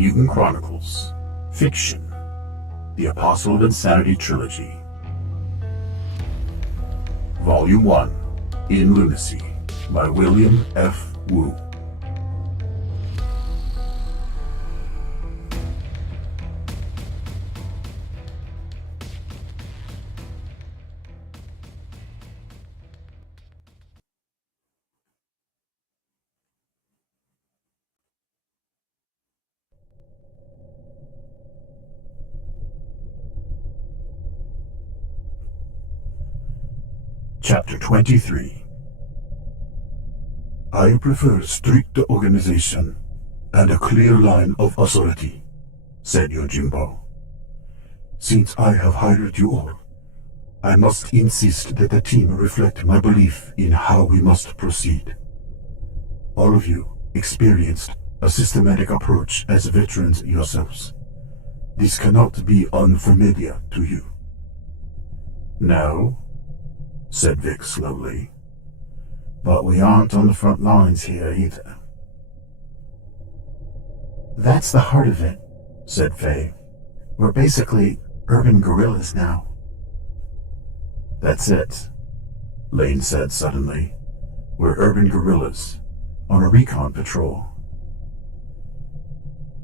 Mutant Chronicles, Fiction, The Apostle of Insanity Trilogy. Volume 1, In Lunacy, by William F. Wu. Chapter 23. I prefer strict organization and a clear line of authority, said Yojimbo. Since I have hired you all, I must insist that the team reflect my belief in how we must proceed. All of you experienced a systematic approach as veterans yourselves. This cannot be unfamiliar to you. No, said Vic slowly. But we aren't on the front lines here either. That's the heart of it, said Fay. We're basically urban guerrillas now. That's it, Lane said suddenly. We're urban guerrillas on a recon patrol.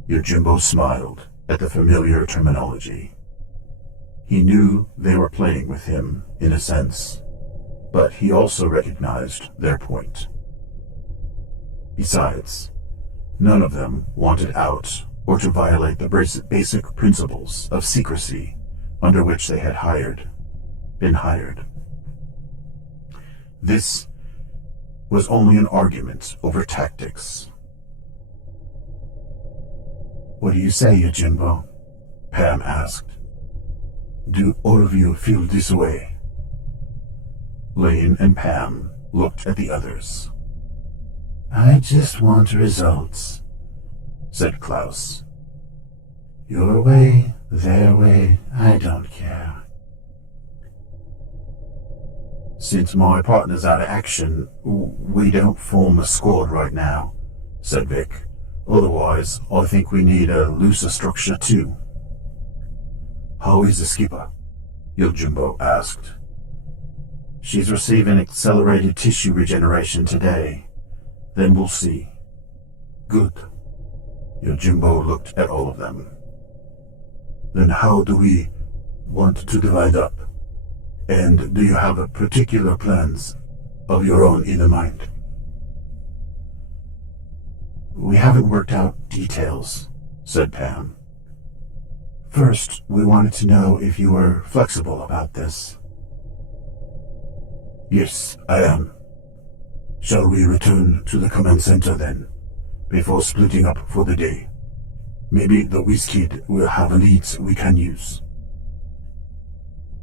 Yojimbo smiled at the familiar terminology. He knew they were playing with him, in a sense, but he also recognized their point. Besides, none of them wanted out or to violate the basic principles of secrecy under which they had been hired. This was only an argument over tactics. What do you say, Yojimbo? Pam asked. Do all of you feel this way? Lane and Pam looked at the others. I just want results, said Klaus. Your way, their way, I don't care. Since my partner's out of action, we don't form a squad right now, said Vic. Otherwise, I think we need a looser structure too. How is the skipper? Yojimbo asked. She's receiving accelerated tissue regeneration today. Then we'll see. Good. Yojimbo looked at all of them. Then how do we want to divide up? And do you have particular plans of your own in the mind? We haven't worked out details, said Pam. First, we wanted to know if you were flexible about this. Yes, I am. Shall we return to the command center then, before splitting up for the day? Maybe the Whiz-Kid will have leads we can use.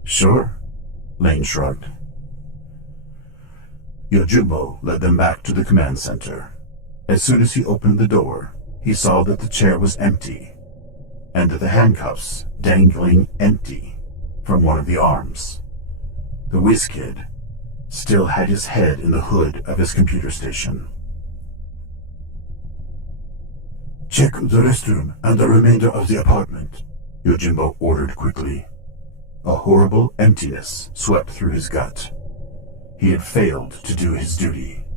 Sure, Lane shrugged. Yojimbo led them back to the command center. As soon as he opened the door, he saw that the chair was empty, and that the handcuffs dangling empty from one of the arms. The Whiz-Kid still had his head in the hood of his computer station. Check the restroom and the remainder of the apartment, Yojimbo ordered quickly. A horrible emptiness swept through his gut. He had failed to do his duty.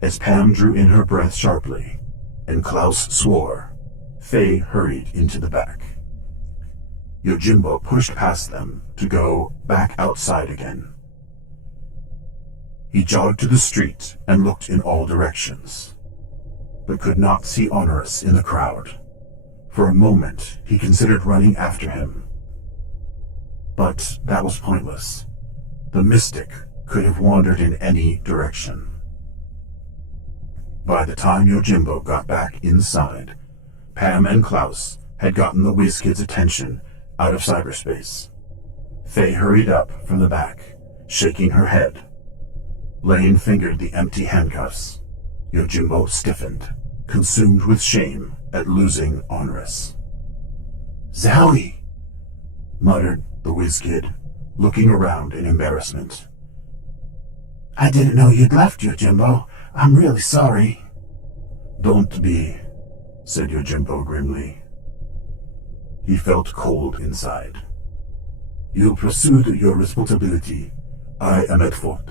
As Pam drew in her breath sharply, and Klaus swore, Fay hurried into the back. Yojimbo pushed past them to go back outside again. He jogged to the street and looked in all directions, but could not see Honorius in the crowd. For a moment, he considered running after him. But that was pointless. The mystic could have wandered in any direction. By the time Yojimbo got back inside, Pam and Klaus had gotten the Whiz-Kid's attention out of cyberspace. Fay hurried up from the back, shaking her head. Lane fingered the empty handcuffs. Yojimbo stiffened, consumed with shame at losing Honorius. Zowie! Muttered the Whiz-Kid, looking around in embarrassment. I didn't know you'd left, Yojimbo. I'm really sorry. Don't be, said Yojimbo grimly. He felt cold inside. You pursued your responsibility. I am at fault.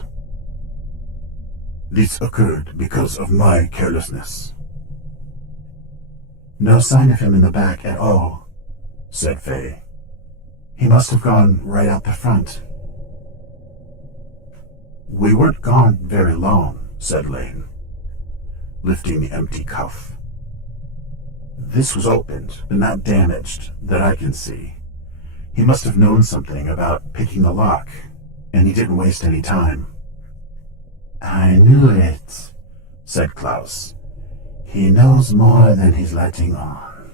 This occurred because of my carelessness. No sign of him in the back at all, said Fay. He must have gone right out the front. We weren't gone very long, said Lane, lifting the empty cuff. This was opened, but not damaged, that I can see. He must have known something about picking the lock, and he didn't waste any time. I knew it, said Klaus. He knows more than he's letting on.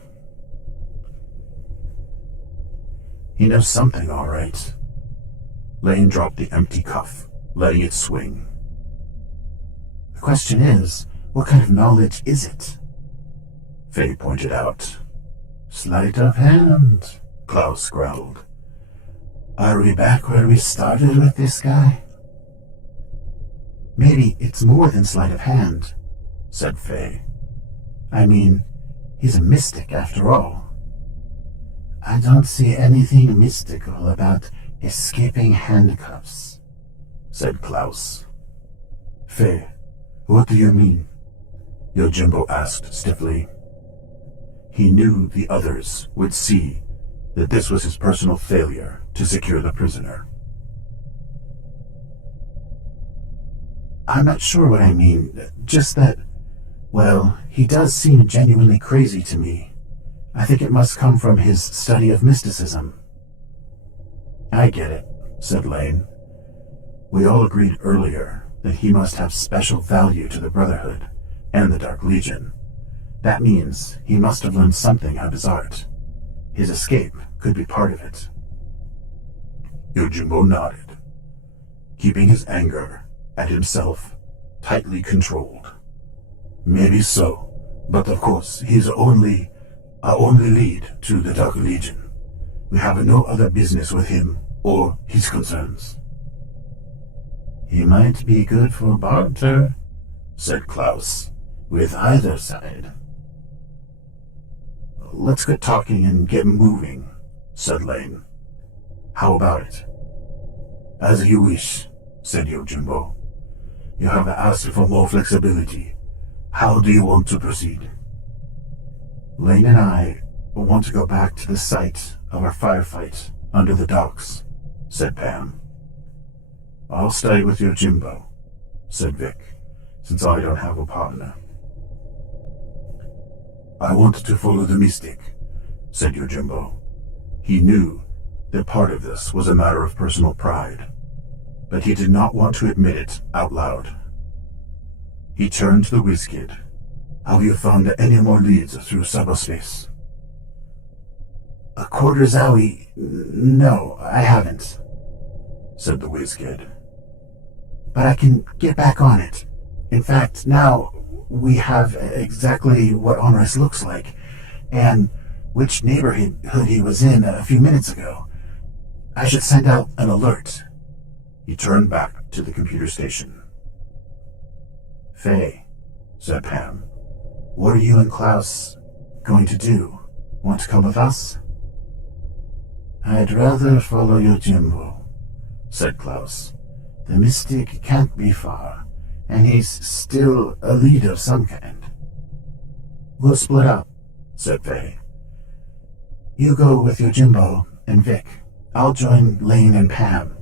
He knows something, all right. Lane dropped the empty cuff, letting it swing. The question is, what kind of knowledge is it? Fay pointed out. Sleight of hand, Klaus growled. Are we back where we started with this guy? Maybe it's more than sleight of hand, said Fay. I mean, he's a mystic after all. I don't see anything mystical about escaping handcuffs, said Klaus. Fay, what do you mean? Yojimbo asked stiffly. He knew the others would see that this was his personal failure to secure the prisoner. I'm not sure what I mean, just that, well, he does seem genuinely crazy to me. I think it must come from his study of mysticism. I get it, said Lane. We all agreed earlier that he must have special value to the Brotherhood and the Dark Legion. That means he must have learned something of his art. His escape could be part of it. Yojimbo nodded, keeping his anger at himself tightly controlled. Maybe so, but of course he's our only lead to the Dark Legion. We have no other business with him or his concerns. He might be good for barter, said Klaus, with either side. Let's get talking and get moving, said Lane. How about it? As you wish, said Yojimbo. You have asked for more flexibility. How do you want to proceed? Lane and I want to go back to the site of our firefight under the docks, said Pam. I'll stay with Yojimbo, said Vic, since I don't have a partner. I want to follow the mystic, said Yojimbo. He knew that part of this was a matter of personal pride, but he did not want to admit it out loud. He turned to the WizKid. Have you found any more leads through cyberspace? A quarter Zowie? No, I haven't, said the WizKid. But I can get back on it. In fact, now we have exactly what Honorius looks like, and which neighborhood he was in a few minutes ago. I should send out an alert. He turned back to the computer station. Fay, said Pam, what are you and Klaus going to do? Want to come with us? I'd rather follow Yojimbo, said Klaus. The mystic can't be far, and he's still a lead of some kind. We'll split up, said Fay. You go with Yojimbo and Vic. I'll join Lane and Pam.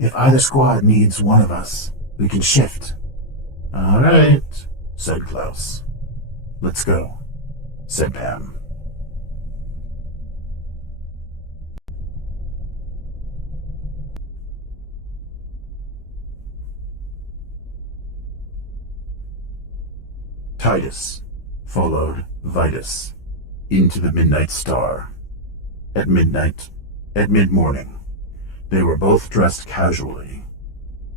If either squad needs one of us, we can shift. All right, said Klaus. Let's go, said Pam. Titus followed Vitus into the Midnight Star. At mid-morning, they were both dressed casually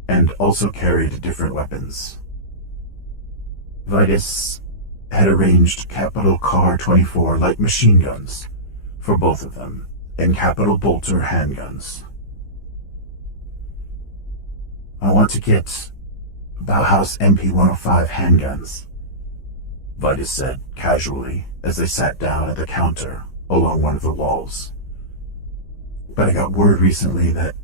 and also carried different weapons. Vitus had arranged capital Car 24 light machine guns for both of them and capital Bolter handguns. I want to get Bauhaus MP-105 handguns, Vitus said casually as they sat down at the counter along one of the walls. But I got word recently that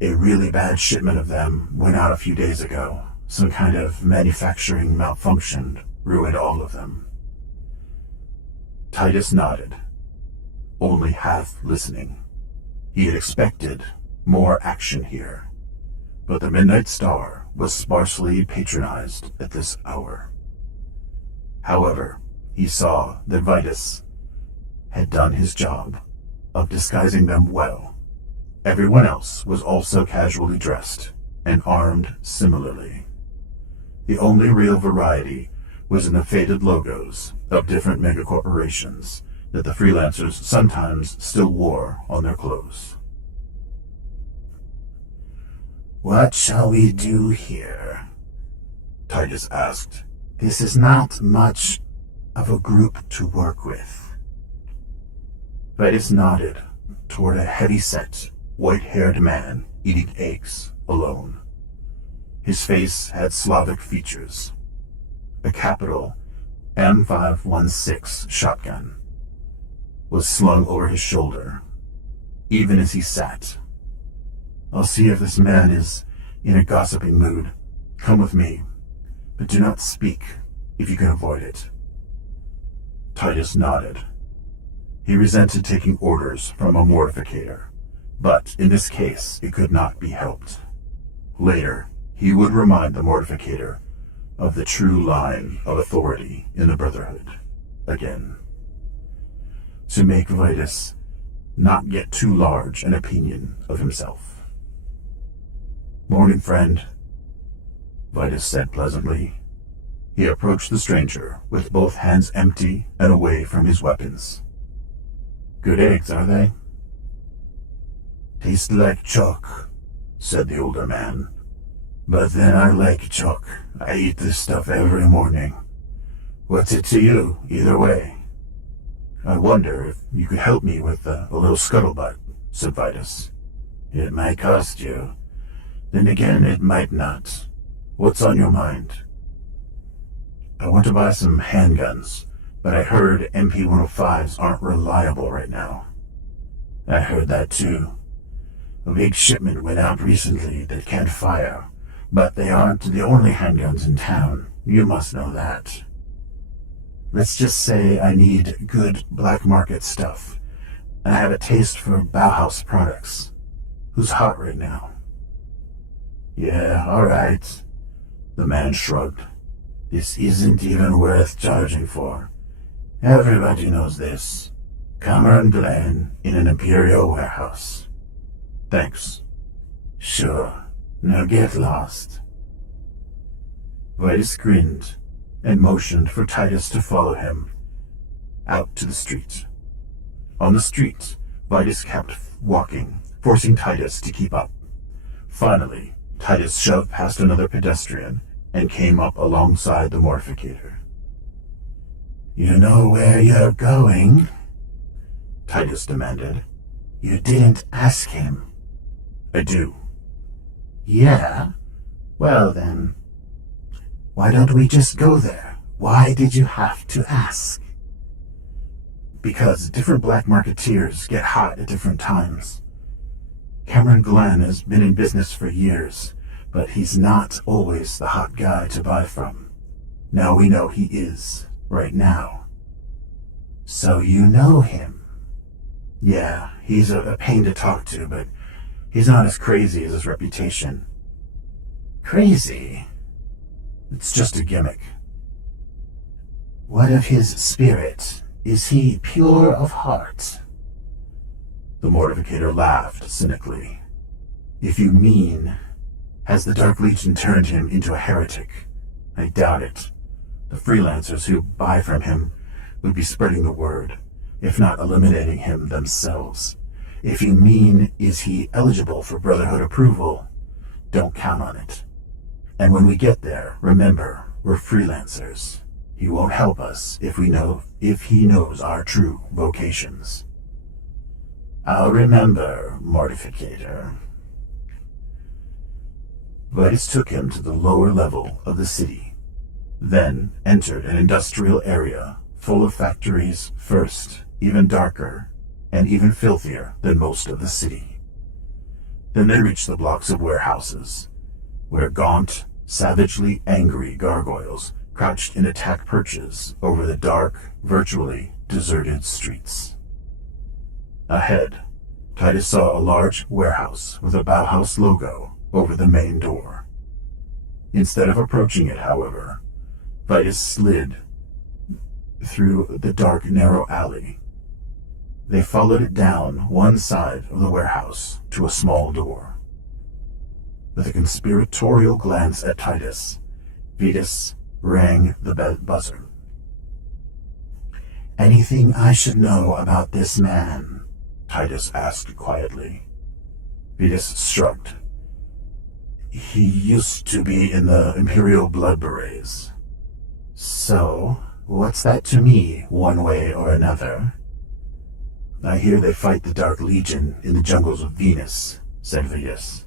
a really bad shipment of them went out a few days ago. Some kind of manufacturing malfunction ruined all of them. Titus nodded, only half listening. He had expected more action here, but the Midnight Star was sparsely patronized at this hour. However, he saw that Vitus had done his job of disguising them well. Everyone else was also casually dressed and armed similarly. The only real variety was in the faded logos of different megacorporations that the freelancers sometimes still wore on their clothes. "What shall we do here?" Titus asked. "This is not much of a group to work with." Vitus nodded toward a heavy-set, white-haired man eating eggs alone. His face had Slavic features. A capital M516 shotgun was slung over his shoulder, even as he sat. "I'll see if this man is in a gossiping mood. Come with me, but do not speak if you can avoid it." Titus nodded. He resented taking orders from a mortificator, but in this case it could not be helped. Later, he would remind the mortificator of the true line of authority in the Brotherhood again. To make Vitus not get too large an opinion of himself. "Morning, friend," Vitus said pleasantly. He approached the stranger with both hands empty and away from his weapons. "Good eggs, are they?" "Taste like chalk," said the older man. "But then I like chalk. I eat this stuff every morning. What's it to you, either way?" "I wonder if you could help me with a little scuttlebutt," said Vitus. "It might cost you. Then again, it might not. What's on your mind?" "I want to buy some handguns, but I heard MP-105s aren't reliable right now." "I heard that too. A big shipment went out recently that can't fire, but they aren't the only handguns in town. You must know that." "Let's just say I need good black market stuff, and I have a taste for Bauhaus products. Who's hot right now?" "Yeah, all right." The man shrugged. "This isn't even worth charging for. Everybody knows this. Cameron Glen in an Imperial warehouse." "Thanks." "Sure. Now get lost." Vitus grinned and motioned for Titus to follow him out to the street. On the street, Vitus kept walking, forcing Titus to keep up. Finally, Titus shoved past another pedestrian and came up alongside the mortificator. "You know where you're going?" Titus demanded. "You didn't ask him." "I do." "Yeah? Well then, why don't we just go there? Why did you have to ask?" "Because different black marketeers get hot at different times. Cameron Glen has been in business for years, but he's not always the hot guy to buy from. Now we know he is, right now." "So you know him?" "Yeah, he's a pain to talk to, but he's not as crazy as his reputation." "Crazy?" "It's just a gimmick." "What of his spirit? Is he pure of heart?" The mortificator laughed cynically. "If you mean, has the Dark Legion turned him into a heretic? I doubt it. The freelancers who buy from him would be spreading the word, if not eliminating him themselves. If you mean, is he eligible for Brotherhood approval? Don't count on it. And when we get there, remember, we're freelancers. He won't help us if he knows our true vocations." "I'll remember, mortificator." Vitus took him to the lower level of the city. then entered an industrial area full of factories first, even darker and even filthier than most of the city. Then they reached the blocks of warehouses, where gaunt, savagely angry gargoyles crouched in attack perches over the dark, virtually deserted streets. Ahead, Titus saw a large warehouse with a Bauhaus logo over the main door. Instead of approaching it, however, Vitus slid through the dark, narrow alley. They followed it down one side of the warehouse to a small door. With a conspiratorial glance at Titus, Vitus rang the buzzer. "Anything I should know about this man?" Titus asked quietly. Vitus shrugged. "He used to be in the Imperial Blood Berets." "So, what's that to me, one way or another?" "I hear they fight the Dark Legion in the jungles of Venus," said Vitus.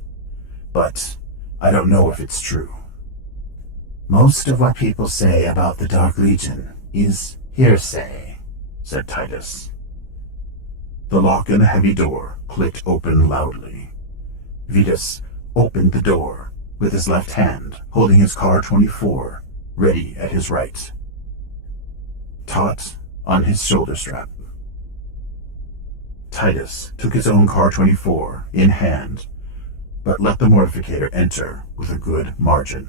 "But I don't know if it's true." "Most of what people say about the Dark Legion is hearsay," said Titus. The lock in the heavy door clicked open loudly. Vitus opened the door with his left hand, holding his Car 24 ready at his right, taut on his shoulder strap. Titus took his own Car 24 in hand, but let the mortificator enter with a good margin.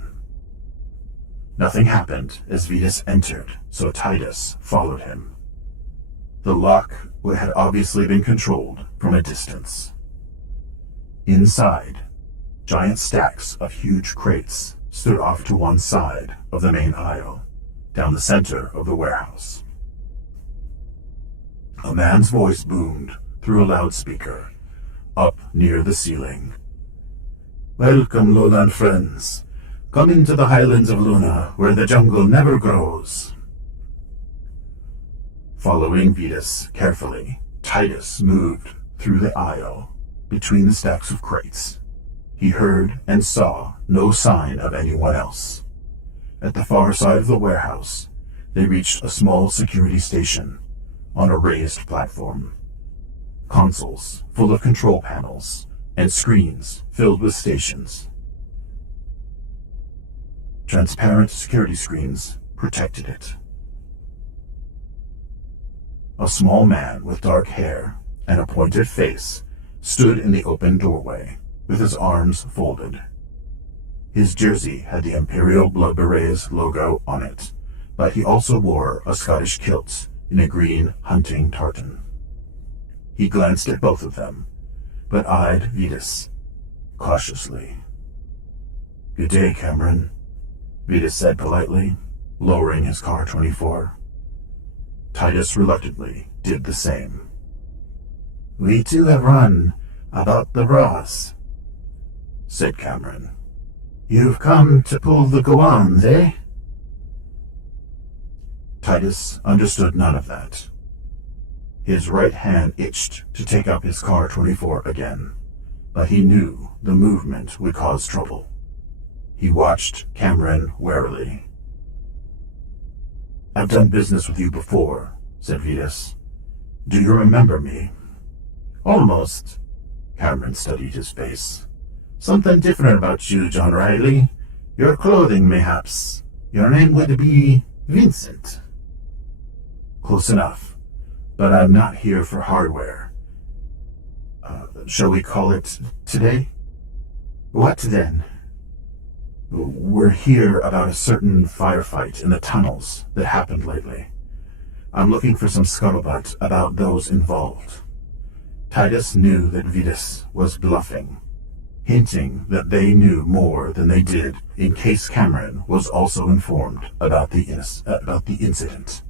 Nothing happened as Vitus entered, so Titus followed him. The lock had obviously been controlled from a distance. Inside, giant stacks of huge crates stood off to one side of the main aisle, down the center of the warehouse. A man's voice boomed through a loudspeaker, up near the ceiling. "Welcome, lowland friends. Come into the highlands of Luna, where the jungle never grows." Following Vitus carefully, Titus moved through the aisle, between the stacks of crates. He heard and saw no sign of anyone else. At the far side of the warehouse, they reached a small security station on a raised platform. Consoles full of control panels and screens filled with stations. Transparent security screens protected it. A small man with dark hair and a pointed face stood in the open doorway, with his arms folded. His jersey had the Imperial Blood Berets logo on it, but he also wore a Scottish kilt in a green hunting tartan. He glanced at both of them, but eyed Vitus cautiously. "Good day, Cameron," Vitus said politely, lowering his Car 24. Titus reluctantly did the same. "We too have run about the Ross," said Cameron. "You've come to pull the Goans, eh?" Titus understood none of that. His right hand itched to take up his Car 24 again, but he knew the movement would cause trouble. He watched Cameron warily. "I've done business with you before," said Vitus. "Do you remember me?" "Almost." Cameron studied his face. "Something different about you, John Riley. Your clothing, mayhaps. Your name would be Vincent." "Close enough, but I'm not here for hardware. Shall we call it today?" "What then?" "We're here about a certain firefight in the tunnels that happened lately. I'm looking for some scuttlebutt about those involved." Titus knew that Vitus was bluffing, hinting that they knew more than they did in case Cameron was also informed about the incident.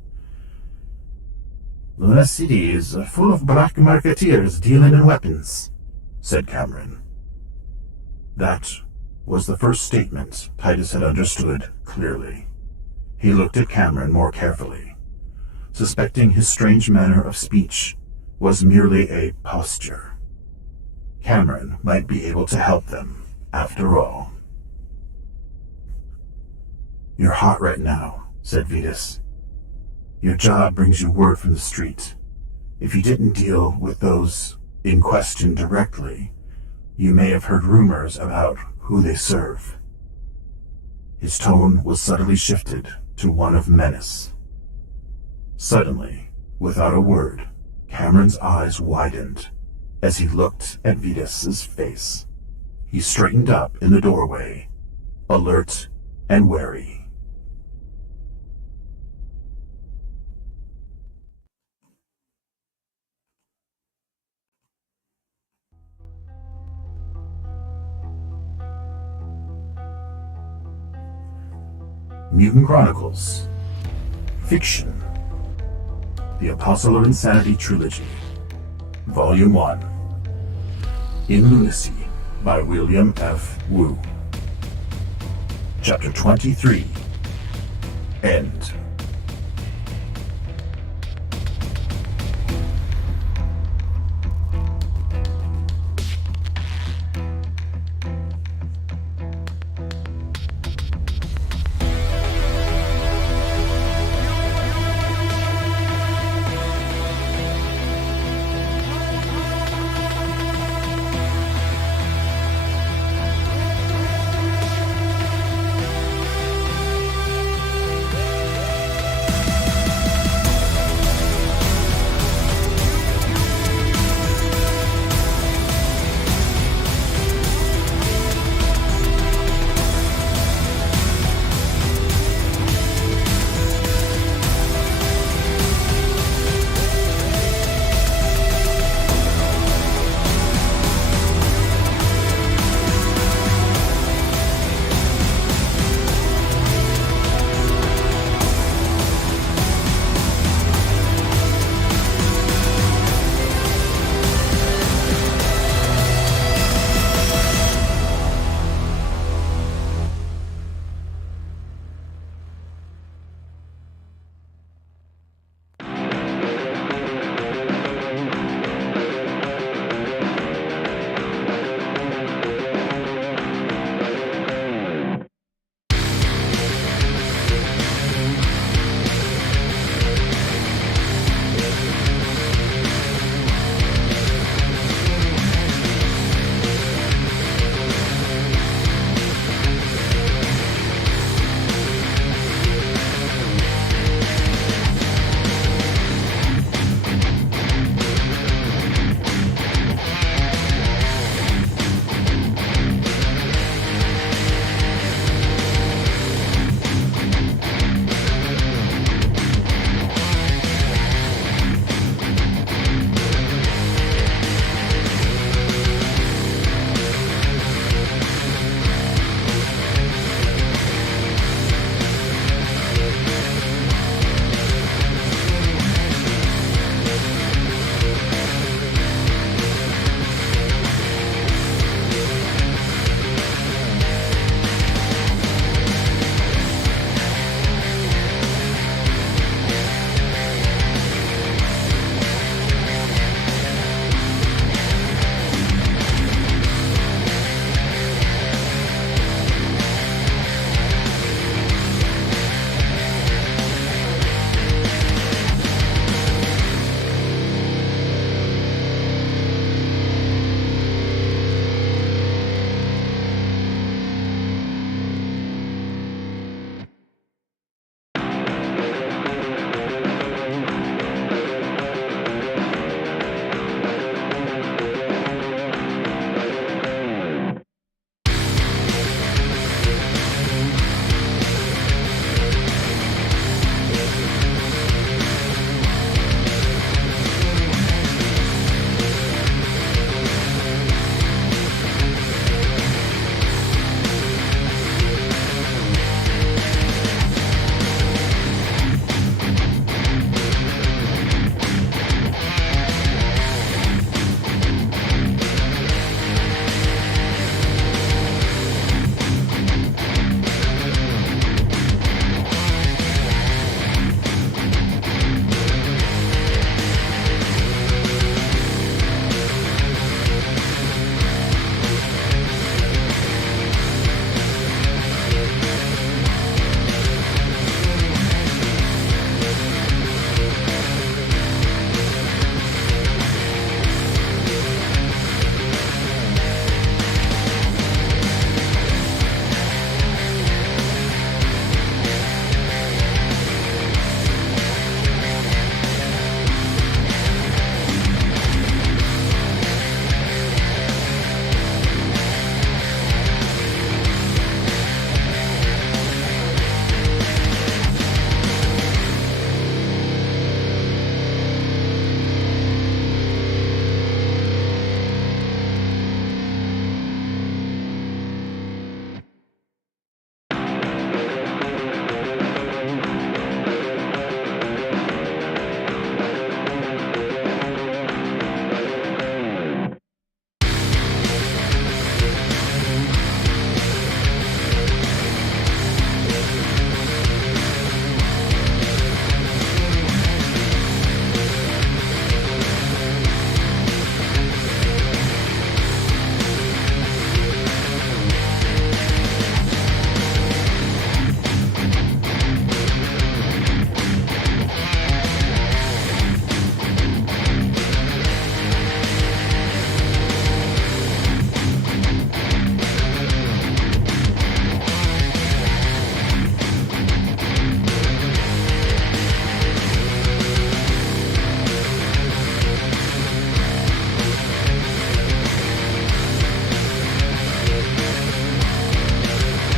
"Luna City is full of black marketeers dealing in weapons," said Cameron. That was the first statement Titus had understood clearly. He looked at Cameron more carefully, suspecting his strange manner of speech was merely a posture. Cameron might be able to help them, after all. "You're hot right now," said Vetus. "Your job brings you word from the street. If you didn't deal with those in question directly, you may have heard rumors about who they serve." His tone was subtly shifted to one of menace. Suddenly, without a word, Cameron's eyes widened as he looked at Vetus's face. He straightened up in the doorway, alert and wary. Mutant Chronicles Fiction, The Apostle of Insanity Trilogy, Volume 1, In Lunacy by William F. Wu. Chapter 23, End.